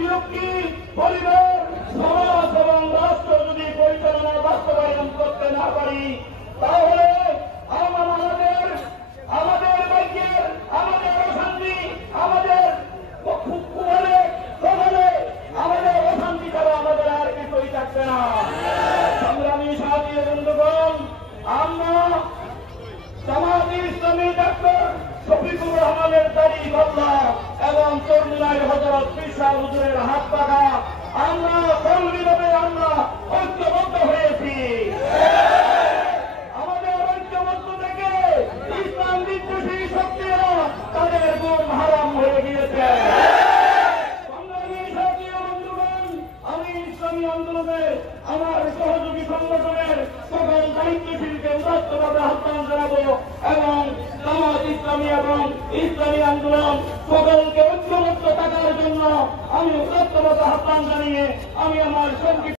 বিরক্তি পরিবার সমাজ এবং রাষ্ট্র যদি পরিচালনা বাস্তবায়ন করতে না পারি তাহলে আমাদের রাজ্যের আমাদের অশান্তি আমাদের আমাদের অশান্তি ছাড়া আমাদের আর কিছুই থাকবে না। সংগ্রামী সাথী বন্ধুগণ, আমরা জামায়াতে ইসলামী ডাক্তার শফিকুর রহমানের দাড়ি পাল্লা এবং চরমুনাইর হযরত পীর সাহেব হুজুরের হাত পাকা আমরা কর্মীভাবে আমরা ঐক্যবদ্ধ হয়েছি। আমাদের ঐক্যবদ্ধ থেকে ইসলাম বিদ্বেষী শক্তিরা তাদের গুণ হারাম হয়ে গিয়েছে। সংগ্রামী সাথী বন্ধুগণ, আমি ইসলামী আন্দোলনের আমার সহযোগী সংগঠনের সকল দায়িত্বশীলকে উদাত্তভাবে আহ্বান জানাবো এবং জামায়াত ইসলামী এবং ইসলামী আন্দোলন সকলকে ঐক্যবদ্ধ থাকার জন্য আমি উদাত্তভাবে আহ্বান জানিয়ে আমি আমার